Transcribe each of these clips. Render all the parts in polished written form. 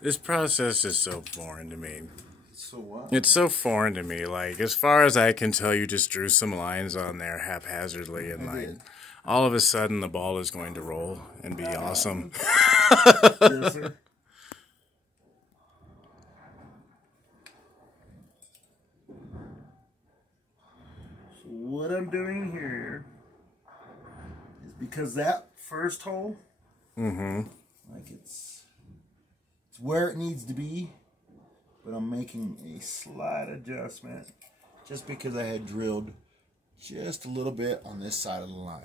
This process is so foreign to me. So what? It's so foreign to me. Like, as far as I can tell, you just drew some lines on there haphazardly, and like, all of a sudden the ball is going to roll and be awesome. Yes, sir. So what I'm doing here is because that first hole, like it's where it needs to be, but I'm making a slight adjustment just because I had drilled just a little bit on this side of the line.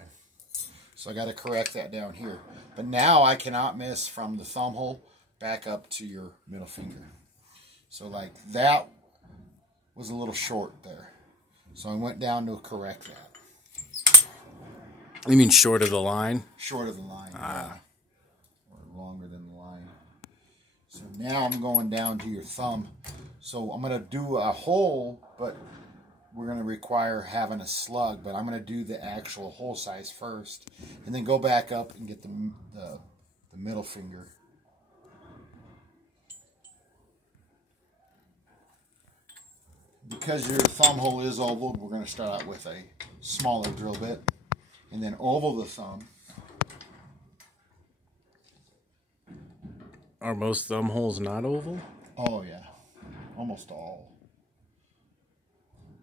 So I got to correct that down here. But now I cannot miss from the thumb hole back up to your middle finger. So like that was a little short there. So I went down to correct that. You mean short of the line? Short of the line, yeah. Or longer than the line. So now I'm going down to your thumb. So I'm going to do a hole, but we're going to require having a slug. But I'm going to do the actual hole size first. And then go back up and get the middle finger. Because your thumb hole is oval, we're going to start out with a smaller drill bit. And then oval the thumb. Are most thumb holes not oval? Oh yeah, almost all.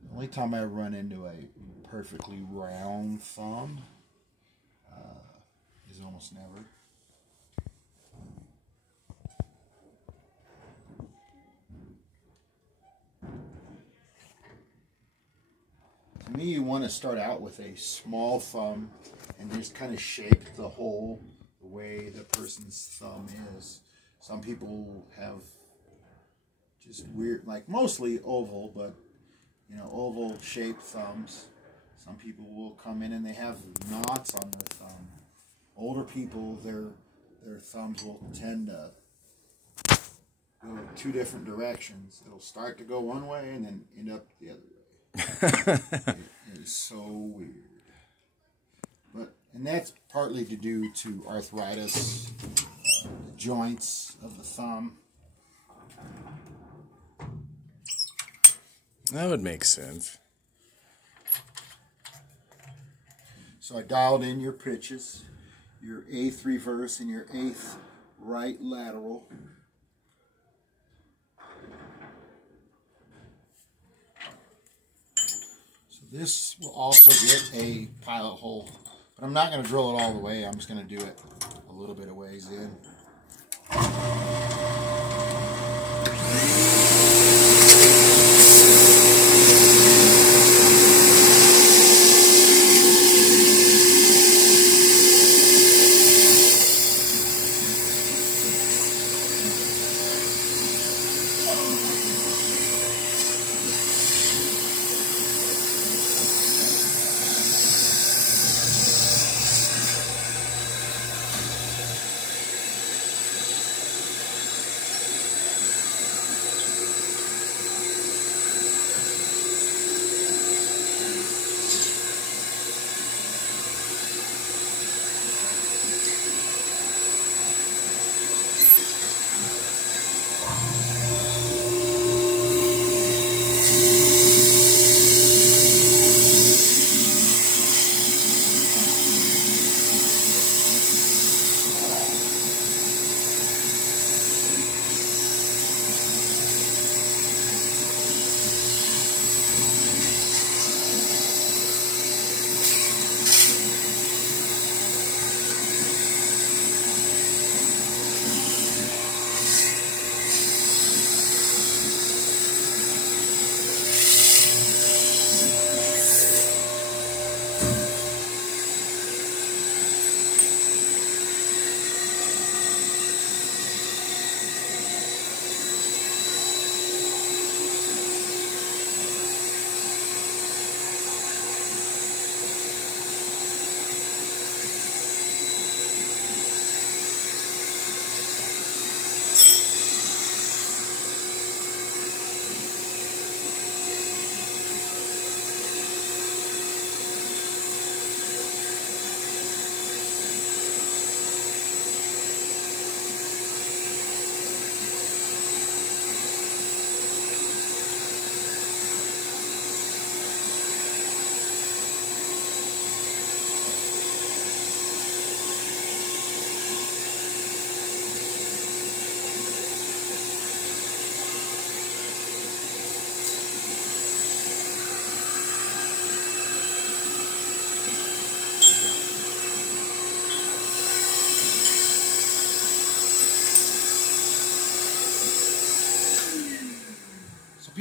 The only time I run into a perfectly round thumb is almost never. To me, you want to start out with a small thumb and just kind of shape the hole the way the person's thumb is. Some people have just weird, like mostly oval, but you know, oval shaped thumbs. Some people will come in and they have knots on their thumb. Older people, their thumbs will tend to go two different directions. It'll start to go one way and then end up the other way. It is so weird. And that's partly to do to arthritis, joints of the thumb. That would make sense. So I dialed in your pitches, your 8th reverse and your 8th right lateral. So this will also get a pilot hole, but I'm not going to drill it all the way. I'm just going to do it a little bit of ways in.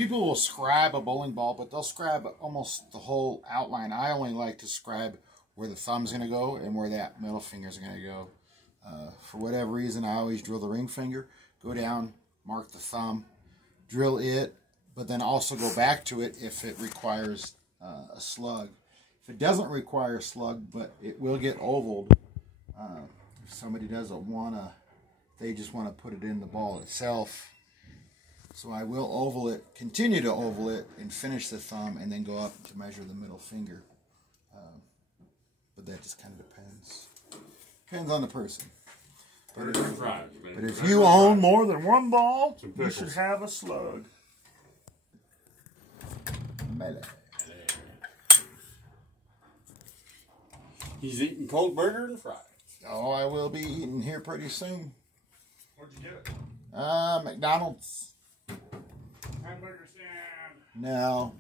People will scribe a bowling ball, but they'll scribe almost the whole outline. I only like to scribe where the thumb's going to go and where that middle finger's going to go. For whatever reason, I always drill the ring finger, go down, mark the thumb, drill it, but then also go back to it if it requires a slug. If it doesn't require a slug, but it will get ovaled, if somebody doesn't want to, they just want to put it in the ball itself. So I will oval it, continue to oval it, and finish the thumb, and then go up to measure the middle finger. But that just kind of depends. Depends on the person. But if you own more than one ball, you should have a slug. Melee. He's eating cold burger and fries. Oh, I will be eating here pretty soon. Where'd you get it? McDonald's. Hamburger stand. No.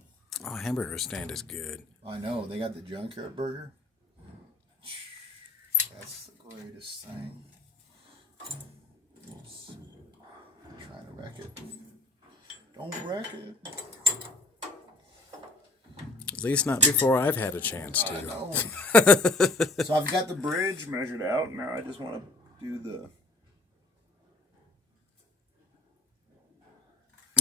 Oh, hamburger stand is good. I know. They got the junkyard burger. That's the greatest thing. Oops. Trying to wreck it. Don't wreck it. At least not before I've had a chance to. I know. So I've got the bridge measured out. Now I just want to do the...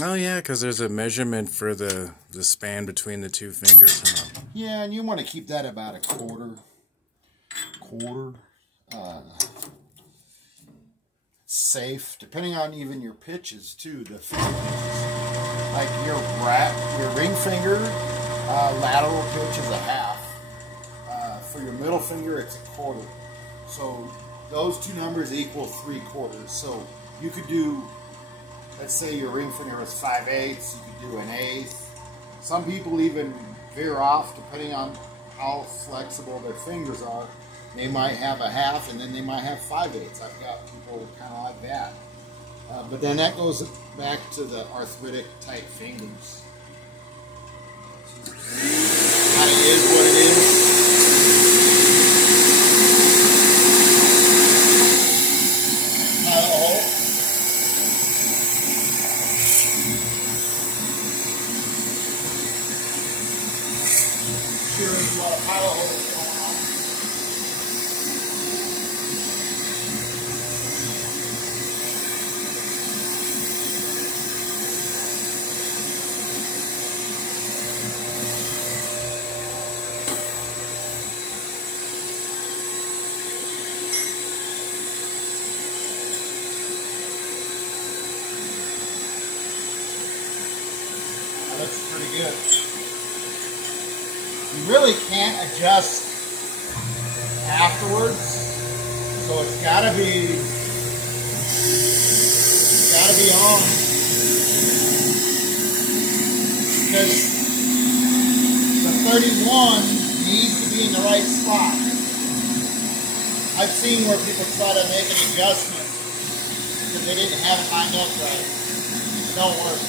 Oh, yeah, because there's a measurement for the span between the two fingers, huh? Yeah, and you want to keep that about a quarter. Safe, depending on even your pitches too. The finger pitches, like your ring finger, lateral pitch is a half. For your middle finger, it's a quarter. So those two numbers equal 3/4. So you could do, let's say your ring finger was 5/8, you could do an eighth. Some people even veer off depending on how flexible their fingers are. They might have a half, and then they might have 5/8. I've got people kind of like that. But then that goes back to the arthritic type fingers. Kind of is what it is. Not a hole. Sure, there's a lot of pile of holes going on. Looks pretty good. You really can't adjust afterwards, so it's gotta be on, because the 31 needs to be in the right spot. I've seen where people try to make an adjustment because they didn't have it lined up right. It don't work.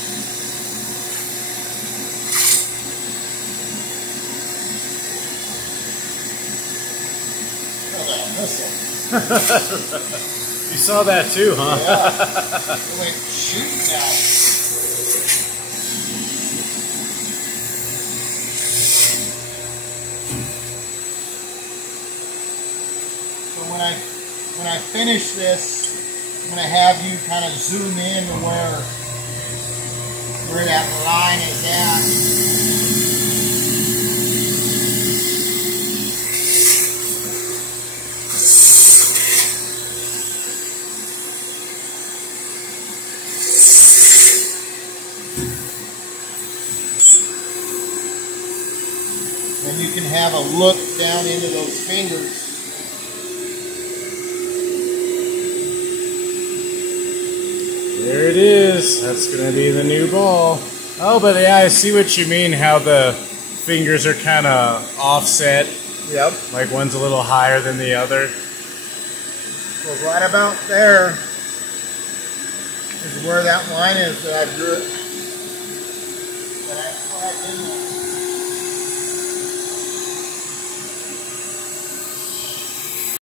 You saw that too, huh? Yeah. It went shooting now. So when I finish this, I'm gonna have you kind of zoom in to where that line is at. And you can have a look down into those fingers. There it is. That's going to be the new ball. Oh, but yeah, I see what you mean, how the fingers are kind of offset. Yep. Like one's a little higher than the other. So right about there is where that line is that I drew it. That I flagged in there.